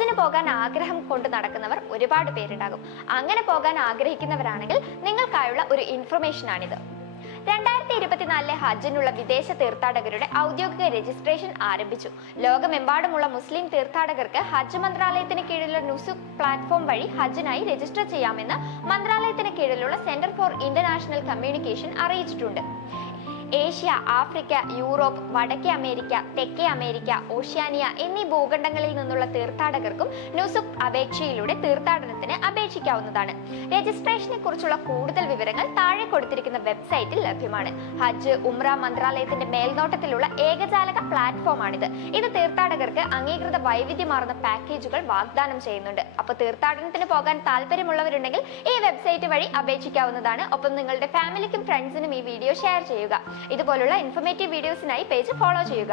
ഹജ്ജിന് പോകാൻ ആഗ്രഹം കൊണ്ട് നടക്കുന്നവർ ഒരുപാട് പേരുണ്ടാകും. അങ്ങനെ പോകാൻ ആഗ്രഹിക്കുന്നവരാണെങ്കിൽ നിങ്ങൾക്കായുള്ള ഒരു ഇൻഫർമേഷൻ ആണിത്. 2024 ഹജ്ജിനുള്ള വിദേശ തീർത്ഥാടകരുടെ ഔദ്യോഗിക രജിസ്ട്രേഷൻ ആരംഭിച്ചു. ലോകമെമ്പാടുമുള്ള മുസ്ലിം തീർത്ഥാടകർക്ക് ഹജ്ജ് മന്ത്രാലയത്തിന് കീഴിലുള്ള നുസുക് പ്ലാറ്റ്ഫോം വഴി ഹജ്ജിനായി രജിസ്റ്റർ ചെയ്യാമെന്ന് മന്ത്രാലയത്തിന് കീഴിലുള്ള സെന്റർ ഫോർ ഇന്റർനാഷണൽ കമ്മ്യൂണിക്കേഷൻ അറിയിച്ചിട്ടുണ്ട്. ഏഷ്യ, ആഫ്രിക്ക, യൂറോപ്പ്, വടക്കേ അമേരിക്ക, തെക്കേ അമേരിക്ക, ഓഷ്യാനിയ എന്നീ ഭൂഖണ്ഡങ്ങളിൽ നിന്നുള്ള തീർത്ഥാടകർക്കും നുസുക് അപേക്ഷയിലൂടെ തീർത്ഥാടനത്തിന് അപേക്ഷിക്കാവുന്നതാണ്. രജിസ്ട്രേഷനെ കുറിച്ചുള്ള കൂടുതൽ വിവരങ്ങൾ താഴെ കൊടുത്തിരിക്കുന്ന വെബ്സൈറ്റിൽ ലഭ്യമാണ്. ഹജ്ജ് ഉംറ മന്ത്രാലയത്തിന്റെ മേൽനോട്ടത്തിലുള്ള ഏകജാലക പ്ലാറ്റ്ഫോമാണിത്. ഇത് തീർത്ഥാടകർക്ക് അംഗീകൃത വൈവിധ്യമാർന്ന പാക്കേജുകൾ വാഗ്ദാനം ചെയ്യുന്നുണ്ട്. അപ്പോൾ തീർത്ഥാടനത്തിന് പോകാൻ താല്പര്യമുള്ളവരുണ്ടെങ്കിൽ ഈ വെബ്സൈറ്റ് വഴി അപേക്ഷിക്കാവുന്നതാണ്. ഒപ്പം നിങ്ങളുടെ ഫാമിലിക്കും ഫ്രണ്ട്സിനും ഈ വീഡിയോ ഷെയർ ചെയ്യുക. ഇതുപോലുള്ള ഇൻഫോർമേറ്റീവ് വീഡിയോസിനായി പേജ് ഫോളോ ചെയ്യുക.